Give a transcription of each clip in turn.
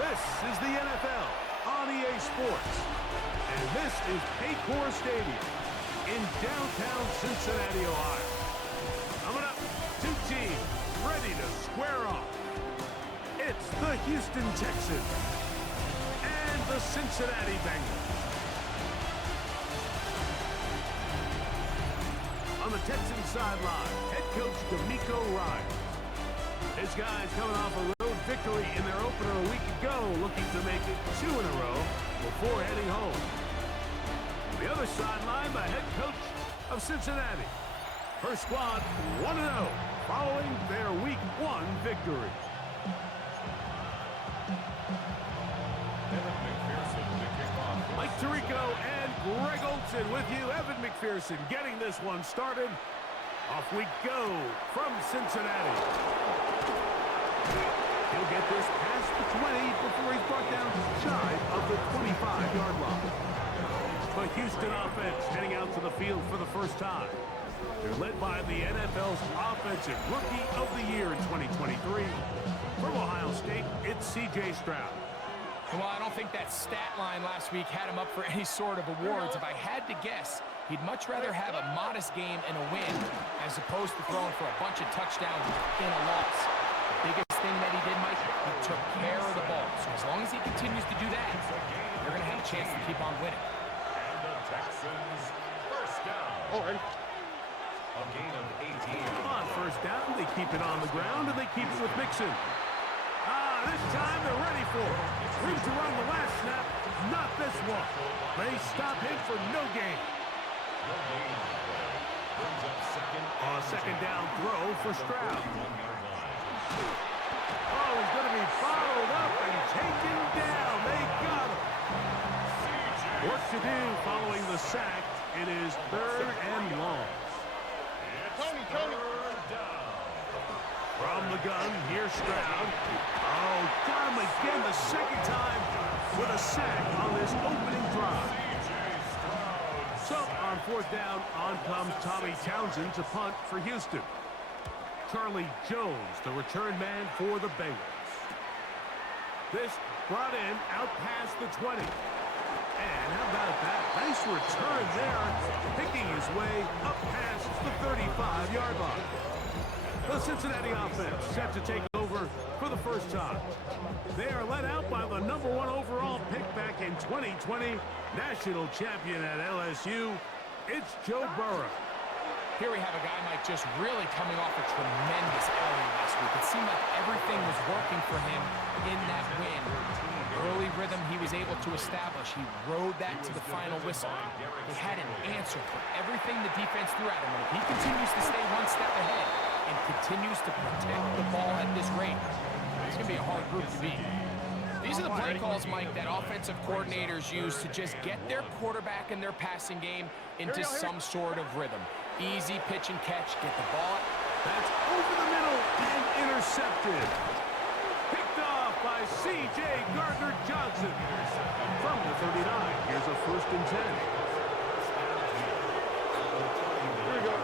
This is the NFL on EA Sports. And this is Paycor Stadium in downtown Cincinnati, Ohio. Coming up, two teams ready to square off. It's the Houston Texans and the Cincinnati Bengals. On the Texans sideline, head coach D'Amico Ryan. His guys coming off a road victory in their opener a week ago, looking to make it 2 in a row before heading home. On the other sideline, the head coach of Cincinnati. Her squad 1-0 following their Week 1 victory. Mike Tirico and Greg Olsen with you. Evan McPherson getting this one started. Off we go from Cincinnati. He'll get this past the 20 before he's brought down shy of the 25-yard line. The Houston offense heading out to the field for the first time. They're led by the NFL's Offensive Rookie of the Year in 2023. From Ohio State, it's C.J. Stroud. Well, I don't think that stat line last week had him up for any sort of awards. If I had to guess, he'd much rather have a modest game and a win as opposed to throwing for a bunch of touchdowns in a loss. The biggest thing that he did, Mike, he took care of the ball. So as long as he continues to do that, they're going to have a chance to keep on winning. And the Texans first down. All right. A gain of 18. On first down, they keep it on the ground, and they keep it with Mixon. This time they're ready for it. Room to run the last snap, not this one. They stop him for no gain. On a second down throw for Stroud. Oh, he's going to be followed up and taken down. They got him. Work to do following the sack. It is 3rd and long. Tony. From the gun, here's Stroud. Oh, got him again the second time with a sack on this opening drive. So, on 4th down, on comes Tommy Townsend to punt for Houston. Charlie Jones, the return man for the Bengals. This brought in out past the 20. And how about that? Nice return there, picking his way up past the 35-yard line. The Cincinnati offense set to take over for the first time. They are led out by the #1 overall pick back in 2020, national champion at LSU. It's Joe Burrow. Here we have a guy, Mike, just really coming off a tremendous outing last week. It seemed like everything was working for him in that win. Early rhythm he was able to establish. He rode that to the final whistle. He had an answer for everything the defense threw at him. And if he continues to stay one step ahead and continues to protect the ball at this rate, it's going to be a hard group to beat. These are the play calls, Mike, that offensive coordinators use to just get their quarterback and their passing game into some sort of rhythm. Easy pitch and catch, get the ball. That's over the middle and intercepted. Picked off by C.J. Gardner-Johnson. From the 39, here's a 1st and 10. Here we go.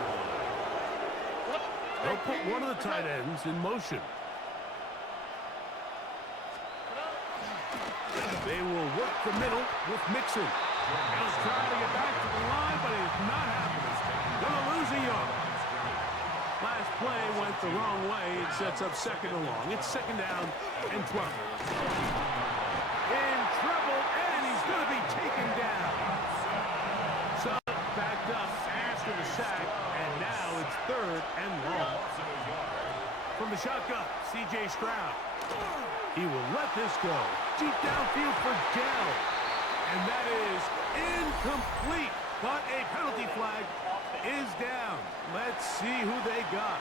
They'll put one of the tight ends in motion. They will work the middle with Mixon. He'll try to get back to the line, but it's not happening. Gonna lose a yard. Last play went the wrong way. It sets up 2nd and long. It's 2nd down and 12. In trouble, and he's gonna be taken down. So backed up after the sack, and now it's 3rd and long. From the shotgun, C.J. Stroud. He will let this go. Deep downfield for Dell. And that is incomplete. But a penalty flag is down. Let's see who they got.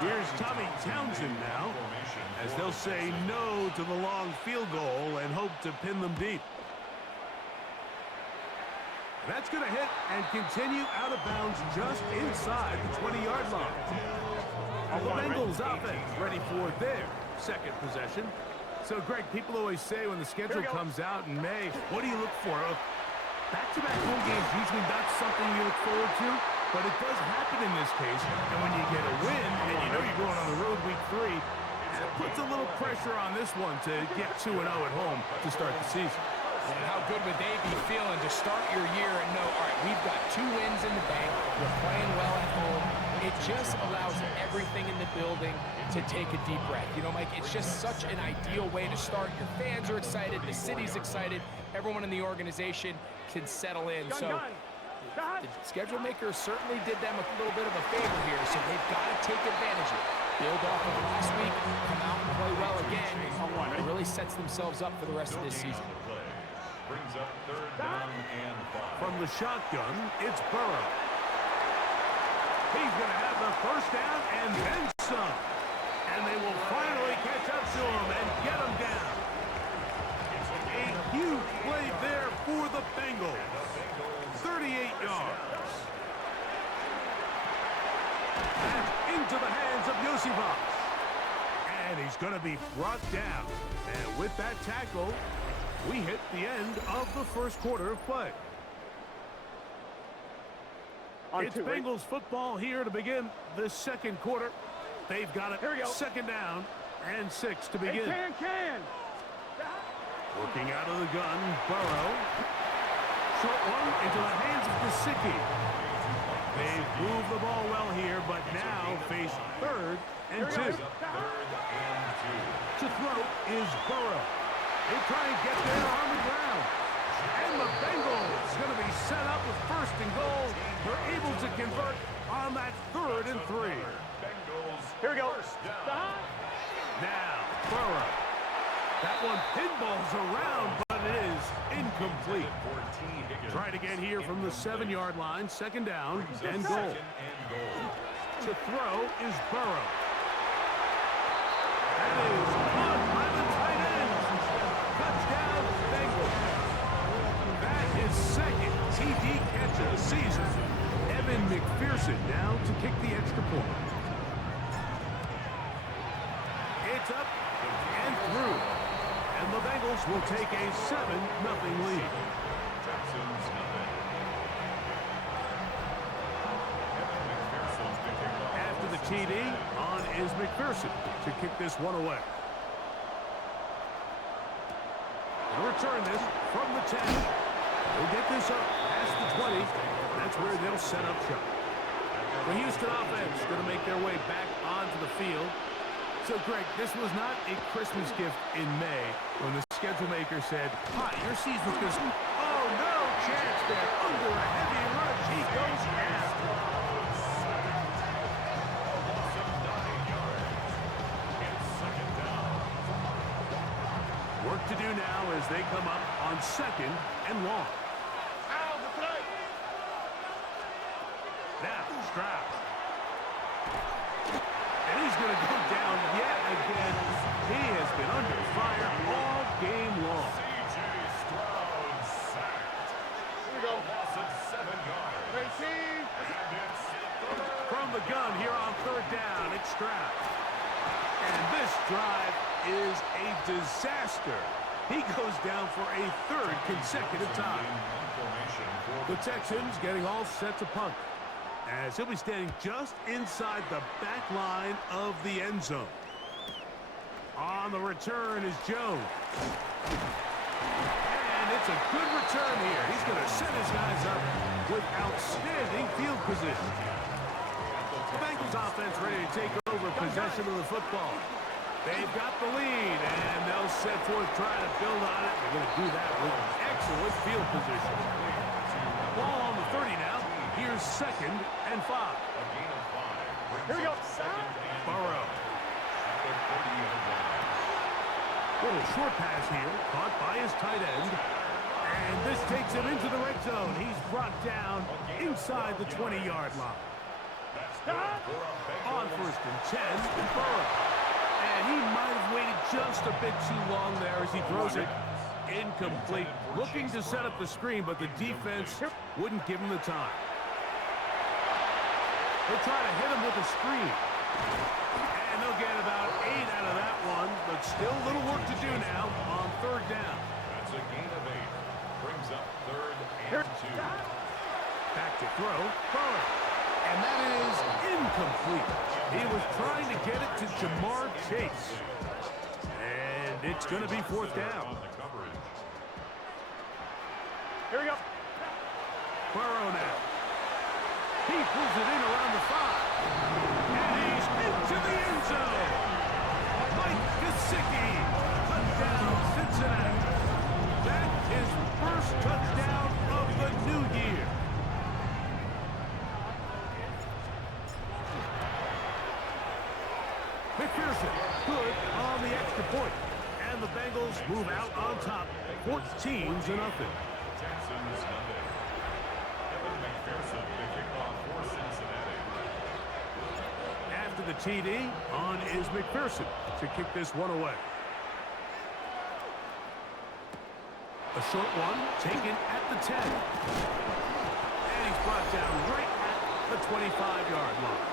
Here's Tommy Townsend now, as they'll say no to the long field goal and hope to pin them deep. That's going to hit and continue out of bounds just inside the 20-yard line. The Bengals offense ready for their 2nd possession. So, Greg, people always say when the schedule comes out in May, what do you look for? Back-to-back home games usually not something you look forward to, but it does happen in this case. And when you get a win and you know you're going on the road week 3. That puts a little pressure on this one to get 2-0 at home to start the season. And how good would they be feeling to start your year and know, all right, we've got 2 wins in the bank. We're playing well at home. It just allows everything in the building to take a deep breath. You know, Mike, it's just such an ideal way to start. Your fans are excited. The city's excited. Everyone in the organization can settle in. So the schedule makers certainly did them a little bit of a favor here, so they've got to take advantage of it. Build off of last week, come out and play well again. It really sets themselves up for the rest of this season. Brings up 3rd down and 5. From the shotgun, it's Burrow. He's going to have the first down and then some. And they will finally catch up to him and get him down. A huge play there for the Bengals. 38 yards. And into the hands of Yosivas. And he's going to be brought down. And with that tackle, we hit the end of the first quarter of play. It's Bengals football here to begin the second quarter. They've got it. Second down and 6 to begin. Working out of the gun, Burrow. Short one into the hands of Gesicki. They've moved the ball well here, but now face 3rd and 2. To throw is Burrow. They try and get there on the ground. And the Bengals going to be set up with 1st and goal. They're able to convert on that 3rd and 3. Here we go. Now, Burrow. That one pinballs around, but it is incomplete. Tried again here from the 7-yard line. 2nd down and goal. To throw is Burrow. That is caught by the tight end. Touchdown, Bengals. That is 2nd TD catch of the season. Evan McPherson now to kick the extra point. It's up and through. And the Bengals will take a 7-0 lead. Texans nothing. After the TD, on is McPherson to kick this one away. They'll return this from the 10. They'll get this up past the 20. That's where they'll set up shop. The Houston offense going to make their way back onto the field. So, Greg, this was not a Christmas gift in May when the schedule maker said, hi, your season's going to... Oh, no chance there. Under a heavy rush, he goes after. Work to do now as they come up on 2nd and long. Now, Stroud. And he's going to go down yet again. He has been under fire all game long. C.J. Stroud sacked. Here we go. Loss of 7 yards. From the gun here on 3rd down, it's Stroud. And this drive is a disaster. He goes down for a 3rd consecutive time. The Texans getting all set to punt, as he'll be standing just inside the back line of the end zone. On the return is Jones. And it's a good return here. He's going to set his guys up with outstanding field position. The Bengals offense ready to take over possession of the football. They've got the lead, and they'll set forth trying to build on it. They're going to do that with excellent field position. Ball on the 30 now. Here's 2nd and 5. Here we go. Burrow. Little short pass here, caught by his tight end. And this takes him into the red zone. He's brought down inside the 20-yard line. On 1st and 10, Burrow. And he might have waited just a bit too long there as he throws it incomplete. Looking to set up the screen, but the defense wouldn't give him the time. They'll try to hit him with a screen. And they'll get about 8 out of that one, but still a little work to do now on 3rd down. That's a gain of 8. Brings up 3rd and 2. Back to throw. Burrow. And that is incomplete. He was trying to get it to Jamar Chase. And it's going to be fourth down. Here we go. Burrow now. He pulls it in around the 5. And he's into the end zone. Mike Gesicki. Touchdown, Cincinnati. That is first touchdown of the new year. McPherson, good on the extra point. And the Bengals move out on top, 14-0. Texans nothing. Kevin McPherson to kick off for Cincinnati. After the TD, on is McPherson to kick this one away. A short one taken at the 10. And he's brought down right at the 25-yard line.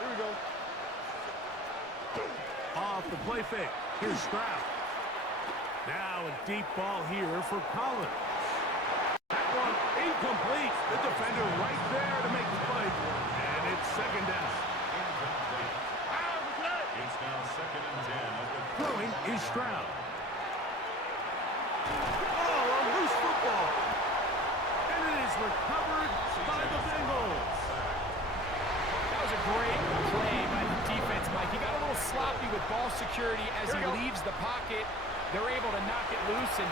Here we go. Off the play fake. Here's Stroud. Now a deep ball here for Collins. That one incomplete. The defender right there to make the play. And it's second down. Incomplete. It's now 2nd and 10. Throwing is Stroud. Oh, a loose football. And it is recovered by the Bengals. That was a great play by the defense, Mike. He got a little sloppy with ball security as he leaves the pocket. They're able to knock it loose and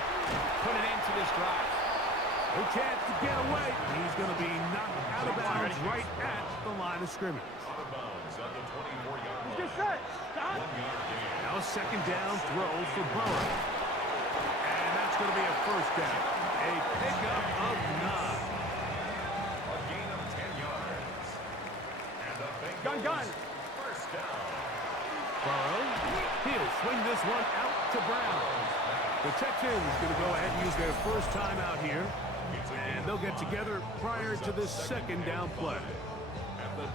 put an end to this drive. No chance to get away. He's going to be knocked out of bounds right at the line of scrimmage. Out of bounds at the 24-yard line. Get set. Stop. 1-yard gain. Now a second down throw for Burrow. And that's going to be a first down. A pickup of 9. A gain of 10 yards. And the Bengals Gun. first down. Burrow, he'll swing this one out to Brown. The Texans going to go ahead and use their first time out here. And they'll get together prior to this second down play.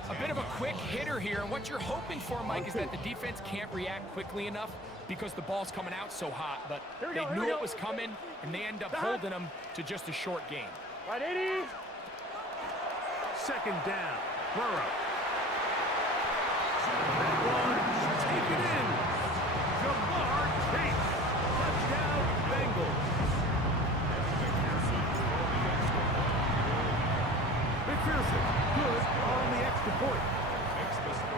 A bit of a quick hitter here, and what you're hoping for, Mike, is that the defense can't react quickly enough because the ball's coming out so hot, but they knew it was coming, and they end up holding them to just a short gain. Right, 80. Second down, Burrow. That one, take it in. Jamar Chase. Touchdown, Bengals. McPherson, good on the extra point.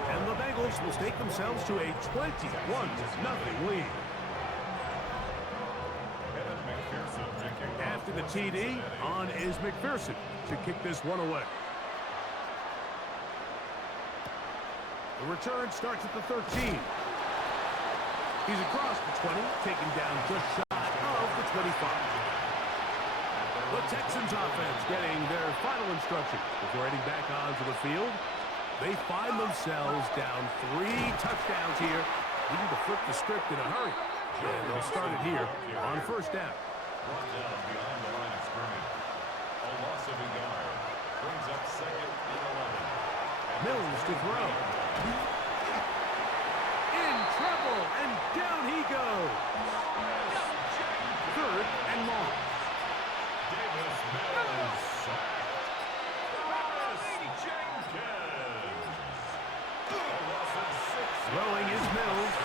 And the Bengals will stake themselves to a 21-0 lead. After the TD, on is McPherson to kick this one away. The return starts at the 13. He's across the 20, taken down just shy of the 25. The Texans offense getting their final instructions before heading back onto the field. They find themselves down 3 touchdowns here, needing to flip the script in a hurry. And they'll start it here on first down. Brought down behind the line of scrimmage. A loss of a yard. Brings up 2nd and 11. Mills to throw. In trouble, and down he goes. 3rd and long. Davis Mills sacked. Travis Jenkins. A loss of 6. Throwing is Mills.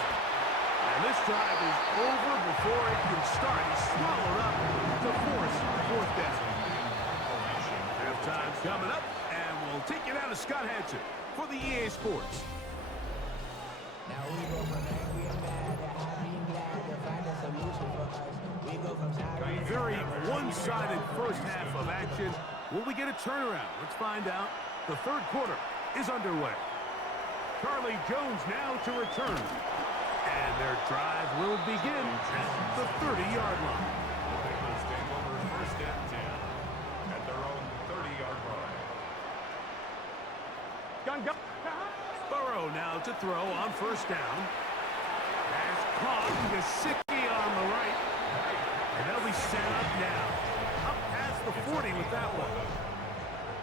And this drive is over before it can start. He's swallowed up to force 4th down. Halftime's coming up, and we'll take it out of Scott Hansen for the EA Sports. Now we go from angry and mad to happy and glad to find a solution for us. We go from sorry A very one-sided first half of action. Will we get a turnaround? Let's find out. The 3rd quarter is underway. Charlie Jones now to return. And their drive will begin at the 30-yard line. The Bengals take over 1st and 10 at their own 30-yard line. Gun. Burrow now to throw on first down. Has caught Gesicki on the right. And they'll be set up now. Up past the 40 with that one.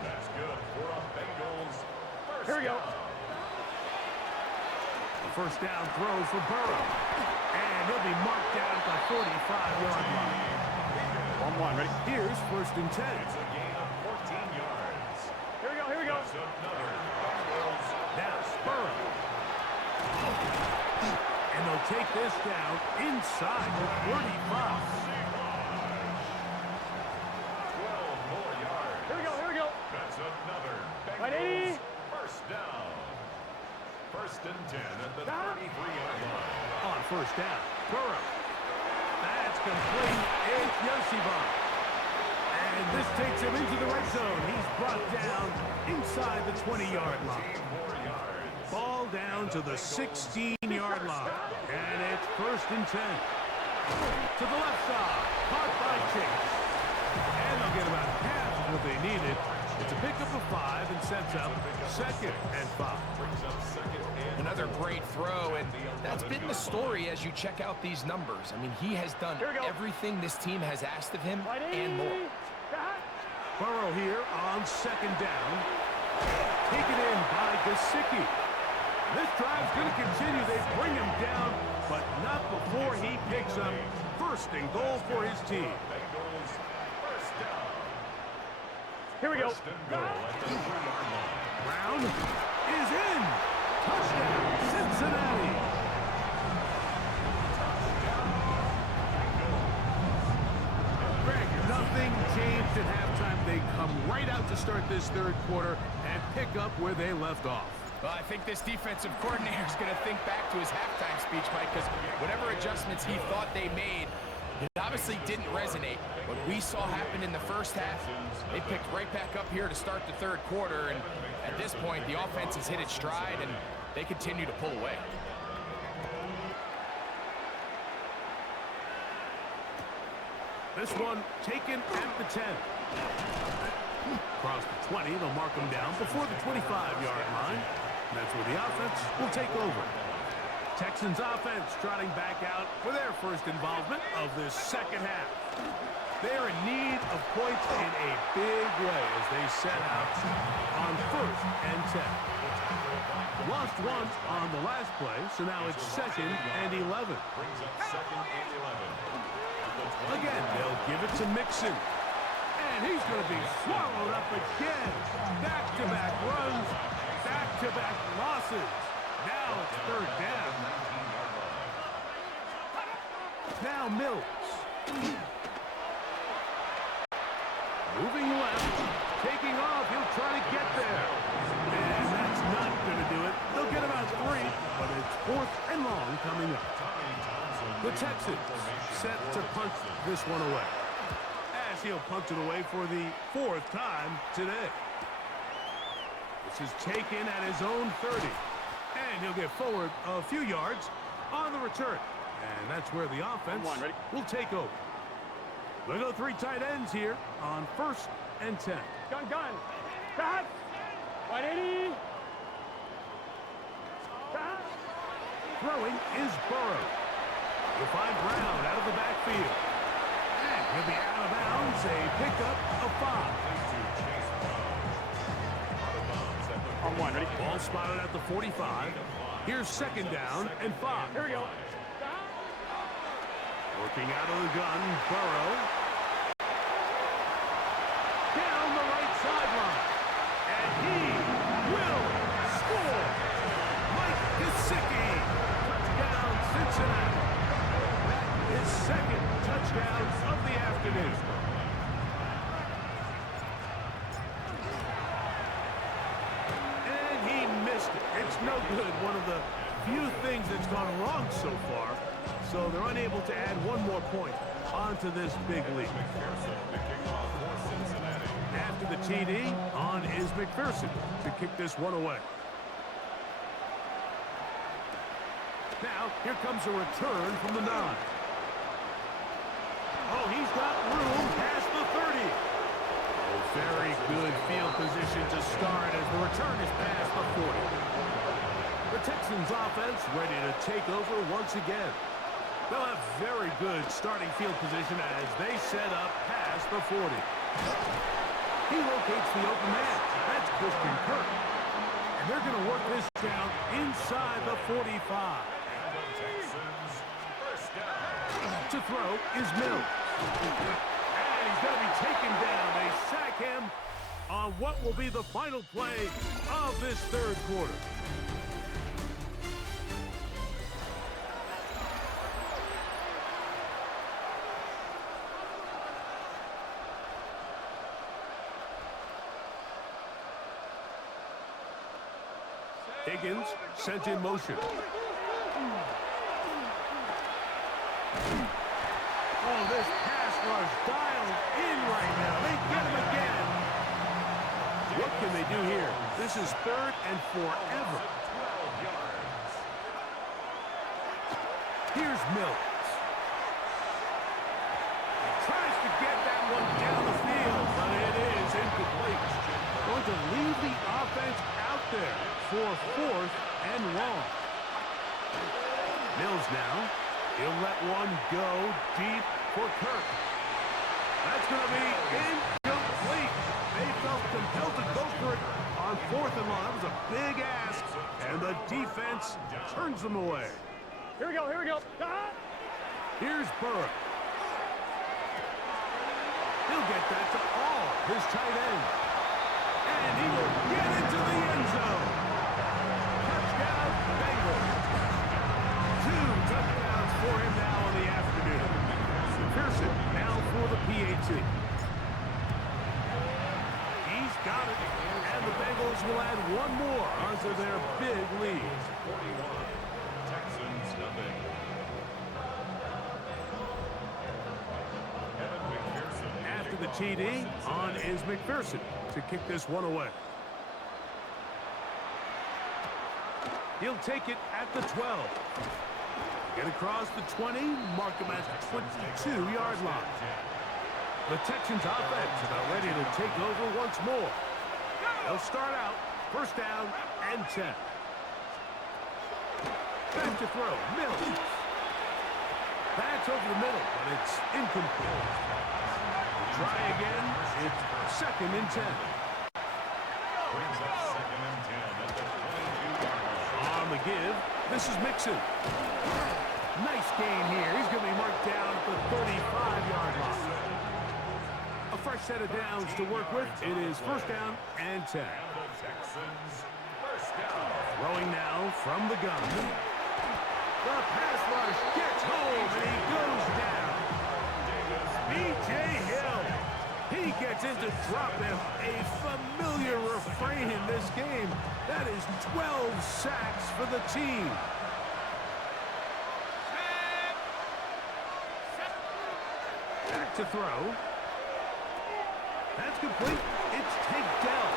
That's good for a Bengals first Here we go. down. The first down throw for Burrow. And he'll be marked down at the 45-yard line. Come on, ready? Here's 1st and 10. It's a gain of 14 yards. Here we go, here we go. That's another Bengals Now Burrow. And they'll take this down inside the 35. 12 more yards. Here we go, here we go. That's another Right, Bengals 80. first down. 1st and 10 at the Stop. 33-yard line. On 1st down, Burrow. That's complete. It's Yoshiba. And this takes him into the red zone. He's brought down inside the 20-yard line. 15 more yards. Ball down to the 16-yard line. And it's 1st and 10. To the left side. Caught by Chase. And they'll get about half of what they needed. It's a pickup of 5 and sets up 2nd and 5. Brings up 2nd and Another great throw, and that's been the story as you check out these numbers. I mean, he has done Here we go. everything this team has asked of him Right, and more. Stop. Burrow here on 2nd down. Taken in by Gesicki. This drive's going to continue. They bring him down, but not before he picks up 1st and goal for his team. Bengals first down. Here we go. 1st and goal at the 3-yard line. Brown is in. Touchdown, Cincinnati. Greg, nothing changed at halftime. They come right out to start this 3rd quarter and pick up where they left off. Well, I think this defensive coordinator is going to think back to his halftime speech, Mike, because whatever adjustments he thought they made, it obviously didn't resonate. What we saw happen in the first half, they picked right back up here to start the 3rd quarter, and at this point, the offense has hit its stride, and they continue to pull away. This one taken at the 10. Across the 20, they'll mark them down before the 25-yard line. That's where the offense will take over. Texans offense trotting back out for their 1st involvement of this 2nd half. They are in need of points in a big way as they set out on 1st and 10. Lost one on the last play, so now it's 2nd and 11. Brings up 2nd and 11. Again, they'll give it to Mixon. And he's going to be swallowed up again. Back-to-back runs, back-to-back losses. Now it's 3rd down. Now Mills. Moving left, taking off. He'll try to get there. And that's not going to do it. They'll get about 3, but it's 4th and long coming up. The Texans set to punt this one away. As he'll punt it away for the 4th time today. This is taken at his own 30. And he'll get forward a few yards on the return. And that's where the offense will take over. They'll go 3 tight ends here on 1st and 10. Gun. Stop. 180. Stop. Throwing is Burrow. He'll find Brown out of the backfield. And he'll be out of bounds, a pickup of 5. On 1, ready? Ball spotted at the 45. Here's 2nd down and 5. Here we go. Working out of the gun, Burrow. Down the right sideline. And he will score. Mike Gesicki. Touchdown, Cincinnati. His 2nd touchdown of the afternoon. And he missed it. It's no good. One of the few things that's gone wrong so far. So they're unable to add 1 more point onto this big lead. After the TD, on is McPherson to kick this one away. Now, here comes a return from the 9. Oh, he's got room past the 30. Oh, very good field position to start as the return is past the 40. The Texans offense ready to take over once again. They'll have very good starting field position as they set up past the 40. He locates the open man. That's Christian Kirk. And they're going to work this down inside the 45. To throw is Mills. And he's he's going to be taken down. They sack him on what will be the final play of this third quarter. Higgins sent in motion. Oh, this pass rush dialed in right now. They get him again. What can they do here? This is third and forever. Here's Mills. Tries to get that one down the field, but it is incomplete. Going to leave the offense out there for fourth and long. Mills now. He'll let one go deep for Kirk. That's going to be incomplete. They felt compelled to go for it on fourth and long. That was a big ask, and the defense turns them away. Here we go, here we go. Here's Burrow. He'll get that to all his tight end. And he will get into the end zone. Touchdown, Bengals. 2 touchdowns for him now in the afternoon. Pearson now for the PAT. He's got it. And the Bengals will add one more onto their big lead. 41. Texans nothing. After the TD, on is McPherson to kick this one away. He'll take it at the 12. Get across the 20, mark him at the 22-yard line. The Texans offense about ready to take over once more. They'll start out first down and 10. Back to throw, Mills. That's over the middle, but it's incomplete. Try again. It's second and 10. Brings up second and 10 at the 22-yard line. On the give, this is Mixon. Nice gain here. He's going to be marked down at the 35-yard line. A fresh set of downs to work with. It is first down and 10. And the Texans first down. Throwing now from the gun. The pass rush gets home, and he goes down. B.J. Hill. He gets into drop him. A familiar refrain in this game. That is 12 sacks for the team. Back to throw. That's complete. It's Dell.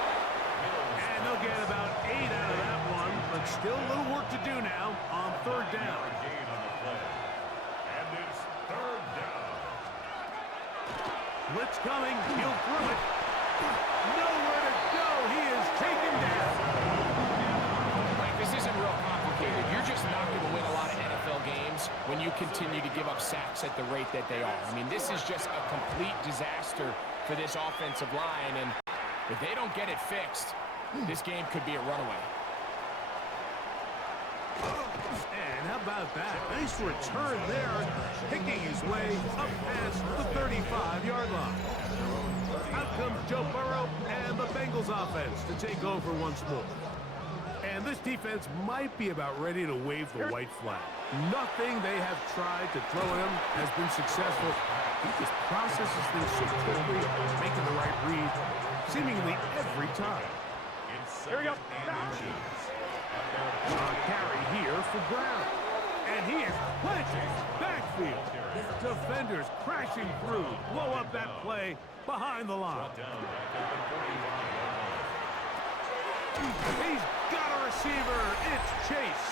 And they'll get about 8 out of that one, but still a little work to do now on third down. Gain on the play. And it's third down. Blitz coming. He'll throw it. Nowhere to go. He is taken down. Like, this isn't real complicated. You're just not going to win a lot of NFL games when you continue to give up sacks at the rate that they are. I mean, this is just a complete disaster for this offensive line, and if they don't get it fixed, this game could be a runaway. And how about that? Nice return there, picking his way up past the 35-yard line. Out comes Joe Burrow and the Bengals offense to take over once more. And this defense might be about ready to wave the white flag. Nothing they have tried to throw at him has been successful. He just processes things so quickly, making the right read, seemingly every time. Here we go. Carry here for Brown. And he is planted backfield. Defenders crashing through. Blow up that play behind the line. He's got a receiver. It's Chase.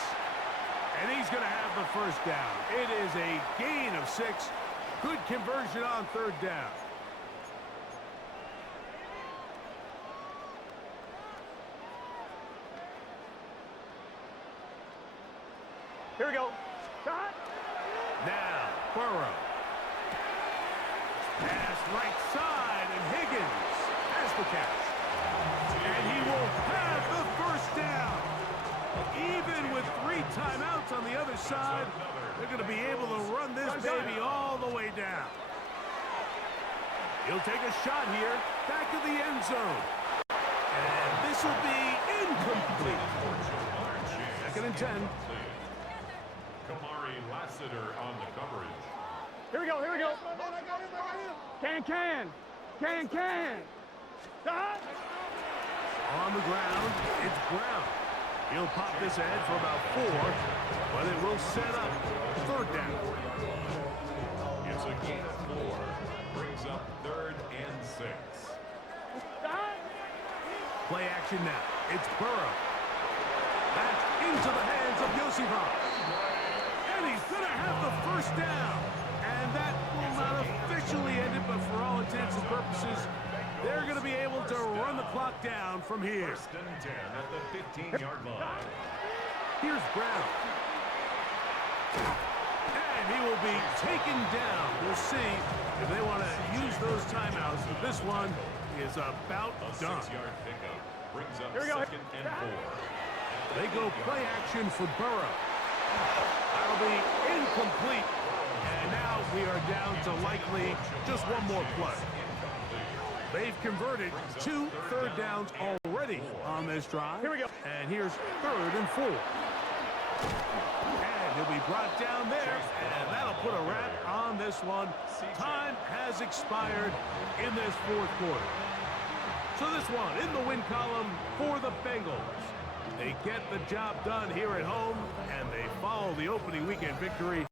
And he's going to have the first down. It is a gain of 6. Good conversion on third down. Here we go. Cut. Now, Burrow. Pass right side, and Higgins has the catch. And he will have the first down. Even with 3 timeouts on the other side, they're going to be able to run this baby all the way down. He'll take a shot here, back to the end zone. And this will be incomplete. Second and 10. Kamari Lassiter on the coverage. Here we go. Here we go. Can. Stop. On the ground, it's Brown. He'll pop this ahead for about 4, but it will set up third down. It's a gain of 4. Brings up 3rd and 6. Play action now. It's Burrow. That's into the hands of Yosifov. And he's going to have the first down. And that will not officially end it, but for all intents and purposes, they're going to be able to run the clock down from here. 1st and 10 at the 15-yard line. Here's Brown. And he will be taken down. We'll see if they want to use those timeouts. But this one is about A done. 6-yard pickup brings up Here we go. 2nd and 4. They go play action for Burrow. That'll be incomplete. And now we are down to likely just one more play. They've converted 2 third downs already on this drive. Here we go. And here's 3rd and 4. And he'll be brought down there, and that'll put a wrap on this one. Time has expired in this 4th quarter. So this one in the win column for the Bengals. They get the job done here at home, and they follow the opening weekend victory